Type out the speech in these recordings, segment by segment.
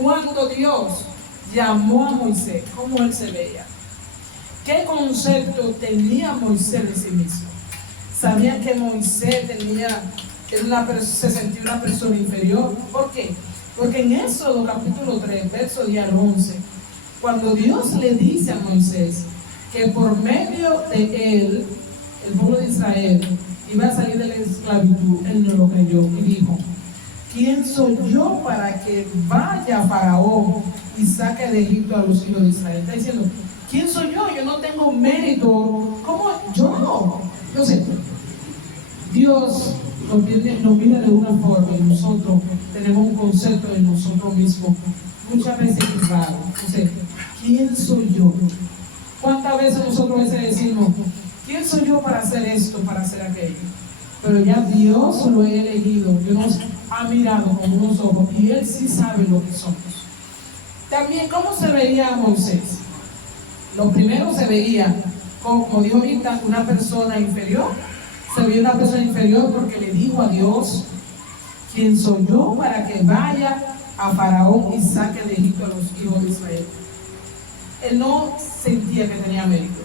Cuando Dios llamó a Moisés, ¿cómo él se veía? ¿Qué concepto tenía Moisés de sí mismo? ¿Sabía que Moisés se sentía una persona inferior? ¿Por qué? Porque en Éxodo capítulo 3, verso 10 al 11, cuando Dios le dice a Moisés que por medio de él, el pueblo de Israel iba a salir de la esclavitud, él no lo creyó y dijo: ¿quién soy yo para que vaya a Faraón y saque de Egipto a los hijos de Israel? Está diciendo, ¿quién soy yo? Yo no tengo mérito. ¿Cómo? Yo no. Entonces, Dios nos mira de una forma y nosotros tenemos un concepto de nosotros mismos muchas veces errado. Entonces, ¿quién soy yo? ¿Cuántas veces nosotros a veces decimos, ¿quién soy yo para hacer esto, para hacer aquello? Pero ya Dios lo ha elegido, Dios ha mirado con unos ojos y Él sí sabe lo que somos. También, ¿cómo se veía Moisés? Lo primero se veía, como dijo ahorita, una persona inferior. Se veía una persona inferior porque le dijo a Dios: ¿quién soy yo para que vaya a Faraón y saque de Egipto a los hijos de Israel? Él no sentía que tenía mérito,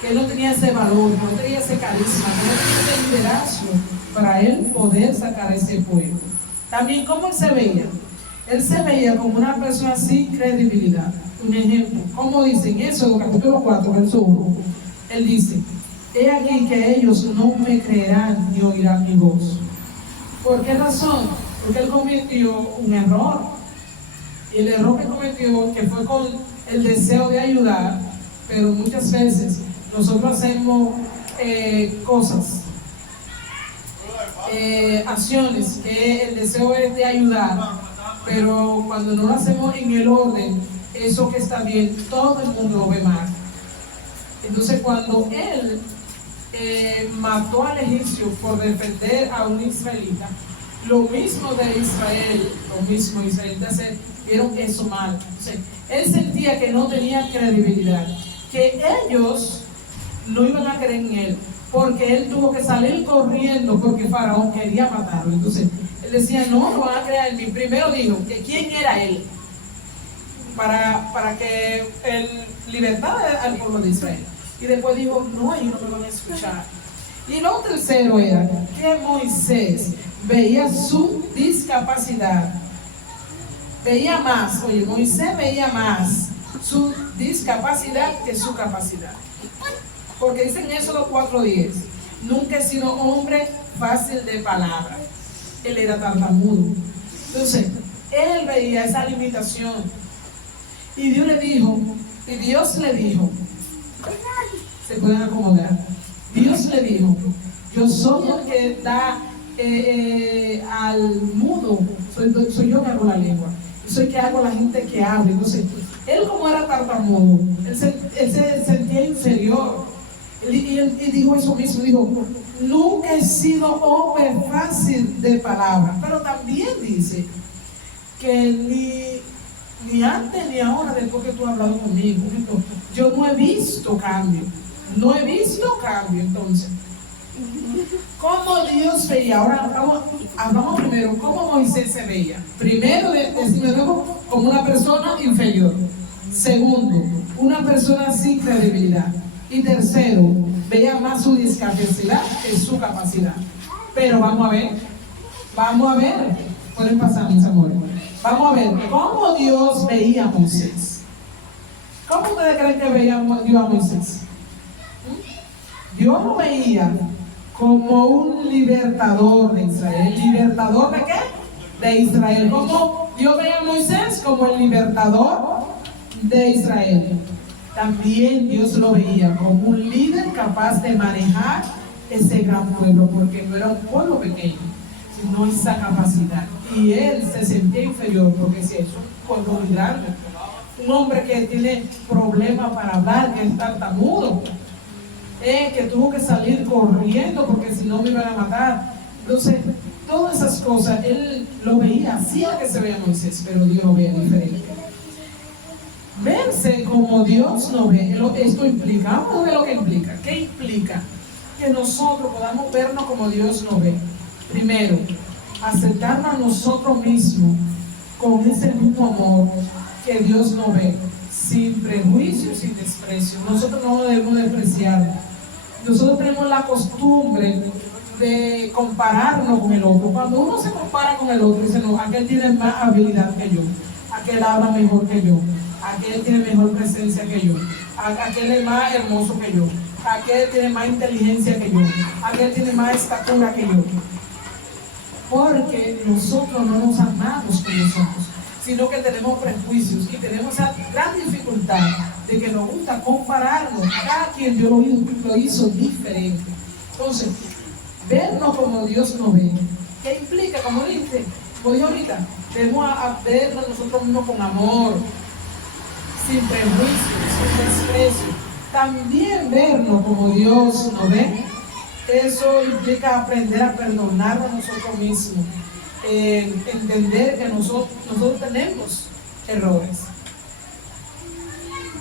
que él no tenía ese valor, que no tenía ese carisma, que no tenía ese liderazgo para él poder sacar a ese pueblo. También, ¿cómo él se veía? Él se veía como una persona sin credibilidad. Un ejemplo, como dice en Éxodo capítulo 4, verso 1, él dice: he aquí que ellos no me creerán ni oirán mi voz. ¿Por qué razón? Porque él cometió un error. Y el error que cometió, que fue con el deseo de ayudar, pero muchas veces nosotros hacemos cosas, acciones, que el deseo es de ayudar, pero cuando no lo hacemos en el orden, eso que está bien, todo el mundo lo ve mal. Entonces, cuando él mató al egipcio por defender a un israelita, lo mismo de Israel, lo mismo israelitas vieron eso mal. Entonces, él sentía que no tenía credibilidad, que ellos no iban a creer en él, porque él tuvo que salir corriendo porque Faraón quería matarlo. Entonces, él decía, no van a creer en mí. Primero dijo que quién era él para que él libertara al pueblo de Israel. Y después dijo, no, ellos no me van a escuchar. Y lo tercero era que Moisés veía su discapacidad. Veía más, oye, Moisés veía más su discapacidad que su capacidad. Porque dice en Éxodo 4:10, nunca he sido hombre fácil de palabra. Él era tartamudo. Entonces, él veía esa limitación. Y Dios le dijo, se pueden acomodar. Dios le dijo, yo soy el que da al mudo, soy yo que hago la lengua, yo soy el que hago a la gente que hable. Entonces, él como era tartamudo, él se sentía inferior. Y dijo eso mismo, dijo, nunca he sido hombre fácil de palabra. Pero también dice que ni antes ni ahora, después que tú has hablado conmigo, yo no he visto cambio. No he visto cambio. Entonces, ¿cómo Dios veía? Ahora hablamos primero cómo Moisés se veía. Primero, decime luego, como una persona inferior. Segundo, una persona sin credibilidad. Y tercero, veía más su discapacidad que su capacidad. Pero vamos a ver, pueden pasar, mis amores. Vamos a ver cómo Dios veía a Moisés. ¿Cómo ustedes creen que veía Dios a Moisés? Dios lo veía como un libertador de Israel. ¿Libertador de qué? De Israel. ¿Cómo Dios veía a Moisés? Como el libertador de Israel. También Dios lo veía como un líder capaz de manejar ese gran pueblo, porque no era un pueblo pequeño, sino esa capacidad. Y él se sentía inferior, porque si es un pueblo muy grande, un hombre que tiene problemas para hablar, que es tartamudo, que tuvo que salir corriendo porque si no me iban a matar. Entonces, todas esas cosas, él lo veía, así era que se veía Moisés, pero Dios lo veía diferente. Verse como Dios lo ve, esto implica, vamos a ver lo que implica. ¿Qué implica? Que nosotros podamos vernos como Dios nos ve. Primero, aceptarnos a nosotros mismos con ese mismo amor que Dios nos ve, sin prejuicio, sin desprecio. Nosotros no debemos despreciar. Nosotros tenemos la costumbre de compararnos con el otro. Cuando uno se compara con el otro, dice, no, aquel tiene más habilidad que yo, aquel habla mejor que yo, aquel tiene mejor presencia que yo, aquel es más hermoso que yo, aquel tiene más inteligencia que yo, aquel tiene más estatura que yo. Porque nosotros no nos amamos como somos, sino que tenemos prejuicios y tenemos esa gran dificultad de que nos gusta compararnos. Cada quien Dios lo hizo diferente. Entonces, vernos como Dios nos ve, ¿qué implica? Como dije ahorita, debemos vernos nosotros mismos con amor, sin prejuicios, sin desprecio. También vernos como Dios nos ve, eso implica aprender a perdonarnos a nosotros mismos, entender que nosotros tenemos errores.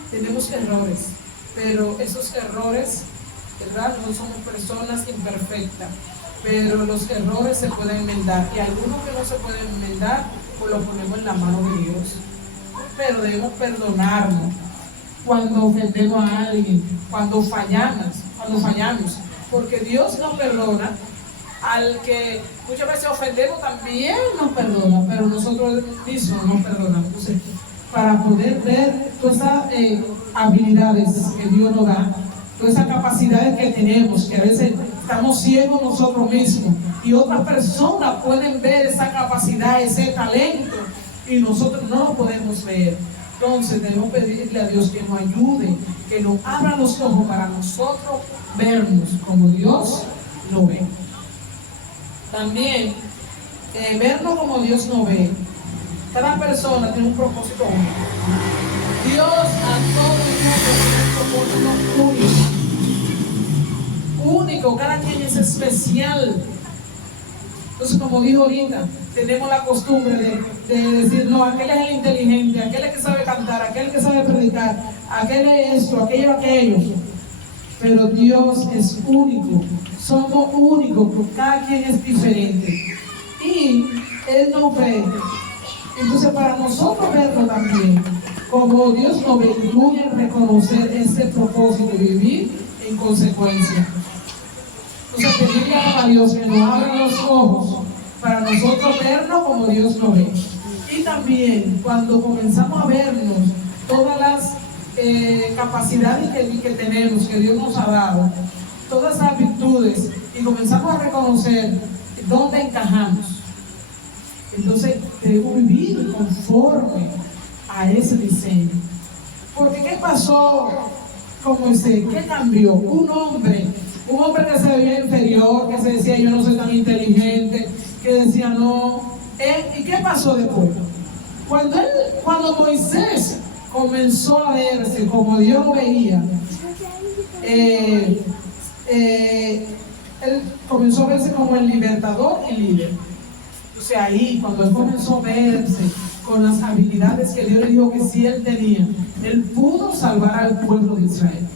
Tenemos errores, pero esos errores, ¿verdad? No somos personas imperfectas, pero los errores se pueden enmendar, y algunos que no se pueden enmendar, pues lo ponemos en la mano de Dios. Pero debemos perdonarnos cuando ofendemos a alguien, cuando fallamos, porque Dios nos perdona. Al que muchas veces ofendemos también nos perdona, pero nosotros mismos nos perdonamos. Entonces, para poder ver todas esas habilidades que Dios nos da, todas esas capacidades que tenemos, que a veces estamos ciegos nosotros mismos y otras personas pueden ver esa capacidad, ese talento, y nosotros no lo podemos ver. Entonces debemos pedirle a Dios que nos ayude, que nos abra los ojos para nosotros vernos como Dios lo ve. También vernos como Dios nos ve. Cada persona tiene un propósito único. Dios a todo el mundo tiene un propósito único. Cada quien es especial. Entonces, como dijo ahorita, tenemos la costumbre de decir, no, aquel es el inteligente, aquel es el que sabe cantar, aquel es el que sabe predicar, aquel es esto, aquello. Pero Dios es único, somos únicos, cada quien es diferente. Y Él nos ve. Entonces, para nosotros verlo también, como Dios nos ve, incluye reconocer ese propósito y vivir en consecuencia. Entonces, pedirle a Dios que nos abra los ojos para nosotros vernos como Dios nos ve. Y también, cuando comenzamos a vernos todas las capacidades que tenemos, que Dios nos ha dado, todas esas virtudes, y comenzamos a reconocer dónde encajamos, entonces debemos vivir conforme a ese diseño. Porque ¿qué pasó con Moisés? ¿Qué cambió? Un hombre que se veía inferior, que se decía yo no soy tan inteligente, que decía no. ¿Y qué pasó después? Cuando Moisés comenzó a verse como Dios lo veía, él comenzó a verse como el libertador y líder. Entonces ahí, cuando él comenzó a verse con las habilidades que Dios le dijo que sí él tenía, él pudo salvar al pueblo de Israel.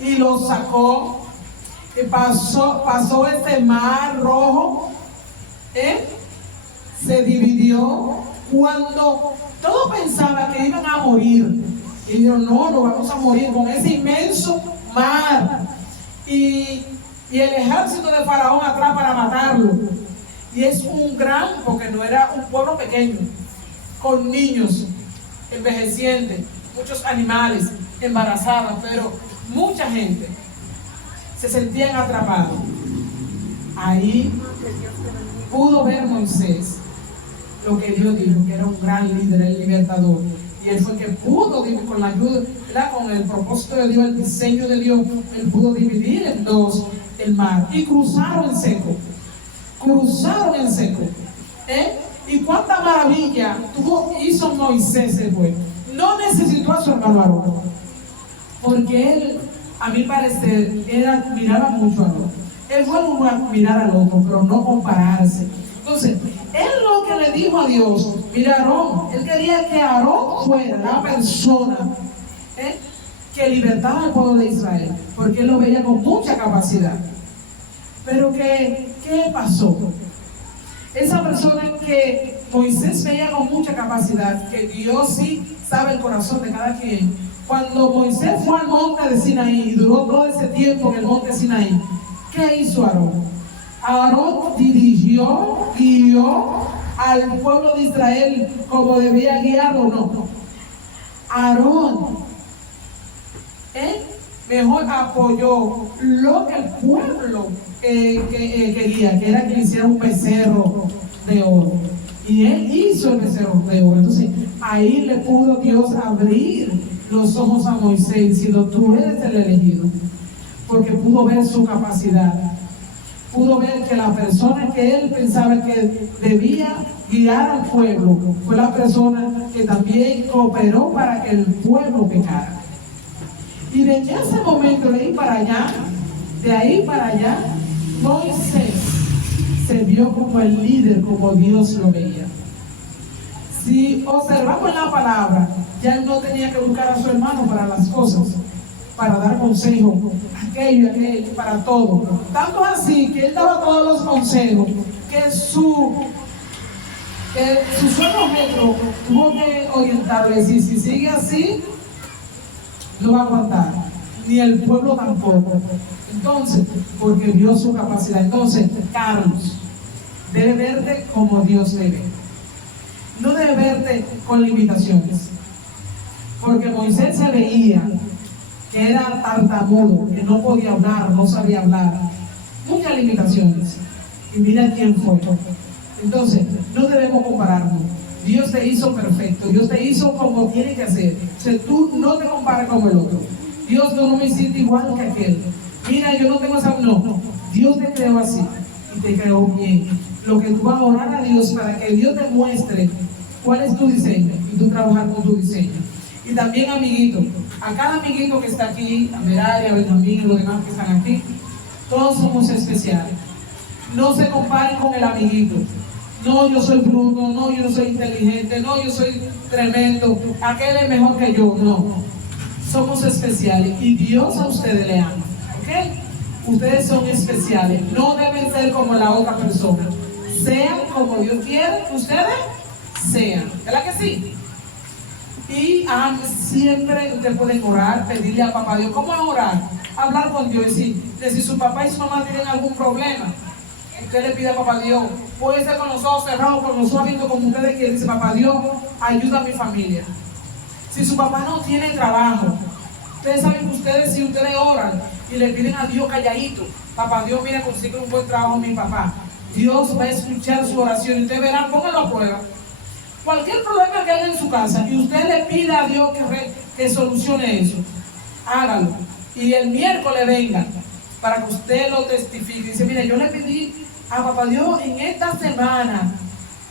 Y lo sacó, y pasó este mar rojo, se dividió. Cuando todos pensaban que iban a morir, y dijeron, no vamos a morir con ese inmenso mar. Y el ejército de Faraón atrás para matarlo. Y es un gran, porque no era un pueblo pequeño, con niños, envejecientes, muchos animales, embarazadas, pero mucha gente se sentían atrapados. Ahí pudo ver Moisés lo que Dios dijo, que era un gran líder, el libertador. Y él fue que pudo, con la ayuda, con el propósito de Dios, el diseño de Dios, él pudo dividir en dos el mar. Y cruzaron en seco. Y cuánta maravilla hizo Moisés después. No necesitó a su hermano Aarón, porque él, a mi parecer, miraba mucho a otro. Él fue a mirar al otro, pero no compararse. Entonces, él lo que le dijo a Dios, mira Aarón, él quería que Aarón fuera la persona que libertaba al pueblo de Israel, porque él lo veía con mucha capacidad. Pero ¿qué pasó? Esa persona que Moisés veía con mucha capacidad que Dios sí sabe el corazón de cada quien. Cuando Moisés fue al monte de Sinaí y duró todo ese tiempo en el monte de Sinaí, ¿qué hizo Aarón? Aarón dirigió, guió al pueblo de Israel como debía guiarlo, no. Aarón mejor apoyó lo que el pueblo quería, que era que le hiciera un becerro de oro. Y él hizo el becerro de oro. Entonces ahí le pudo Dios abrir los ojos a Moisés diciendo: tú eres el elegido, porque pudo ver su capacidad, pudo ver que la persona que él pensaba que debía guiar al pueblo fue la persona que también cooperó para que el pueblo pecara. Y desde ese momento, de ahí para allá, Moisés se vio como el líder, como Dios lo veía. Si observamos en la palabra, ya él no tenía que buscar a su hermano para las cosas, para dar consejos, aquello, para todo. Tanto así que él daba todos los consejos, que su suegro Jetro tuvo que orientarle, decir: si sigue así, no va a aguantar, ni el pueblo tampoco. Entonces, porque vio su capacidad. Entonces, Carlos debe verte como Dios te ve, no debe verte con limitaciones, porque Moisés se veía que era tartamudo, que no podía hablar, no sabía hablar, muchas limitaciones, y mira quién fue. Entonces, no debemos compararnos. Dios te hizo perfecto, Dios te hizo como tiene que hacer. O sea, tú no te compares con el otro. Dios, no me hiciste igual que aquel. Mira, yo no tengo esa... No, Dios te creó así y te creó bien. Lo que tú vas a orar a Dios para que Dios te muestre cuál es tu diseño y tú trabajar con tu diseño. Y también, amiguito, a cada amiguito que está aquí, a Meraria, a Benjamín y los demás que están aquí, todos somos especiales. No se comparen con el amiguito. No, yo soy bruto, no, yo no soy inteligente, no, yo soy tremendo, aquel es mejor que yo. No, somos especiales y Dios a ustedes le ama, ¿ok? Ustedes son especiales, no deben ser como la otra persona. Sean como Dios quiere que ustedes sean, ¿verdad que sí? Y siempre ustedes pueden orar, pedirle a papá Dios. ¿Cómo es orar? Hablar con Dios, decir si su papá y su mamá tienen algún problema, usted le pide a papá Dios, puede ser con los ojos cerrados, con los ojos abiertos, como ustedes quieren. Dice: papá Dios, ayuda a mi familia. Si su papá no tiene trabajo, ustedes saben que ustedes, si ustedes oran y le piden a Dios calladito: papá Dios, mira, consigue un buen trabajo a mi papá, Dios va a escuchar su oración y ustedes verán, pónganlo a prueba. Cualquier problema que haya en su casa y usted le pida a Dios que solucione eso, hágalo. Y el miércoles venga para que usted lo testifique. Dice: mire, yo le pedí a papá Dios en esta semana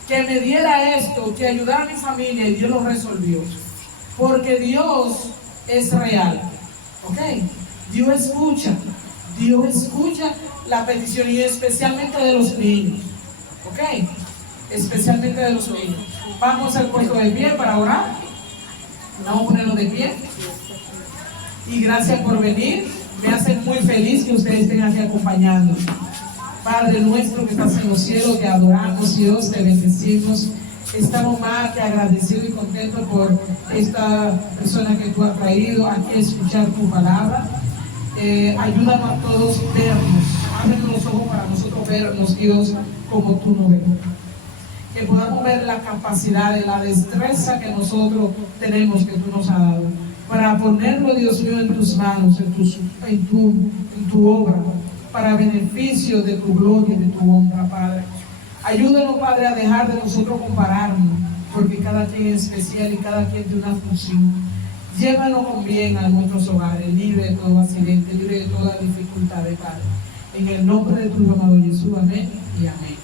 que me diera esto, que ayudara a mi familia, y Dios lo resolvió. Porque Dios es real, ¿ok? Dios escucha la petición, y especialmente de los niños, ¿ok? Especialmente de los niños. Vamos al puesto de pie para orar. Vamos a ponerlo de pie. Y gracias por venir. Me hace muy feliz que ustedes estén aquí acompañando. Padre nuestro que estás en los cielos, te adoramos, Dios, te bendecimos. Estamos más que agradecidos y contentos por esta persona que tú has traído aquí a escuchar tu palabra. Ayúdanos a todos a vernos. Abre los ojos para nosotros vernos, Dios, como tú nos ves. Que podamos ver la capacidad, la destreza que nosotros tenemos, que tú nos has dado, para ponerlo, Dios mío, en tus manos, en tu obra, para beneficio de tu gloria y de tu honra, Padre. Ayúdanos, Padre, a dejar de nosotros compararnos, porque cada quien es especial y cada quien tiene una función. Llévanos con bien a nuestros hogares, libre de todo accidente, libre de toda dificultad, Padre. En el nombre de tu amado Jesús, amén y amén.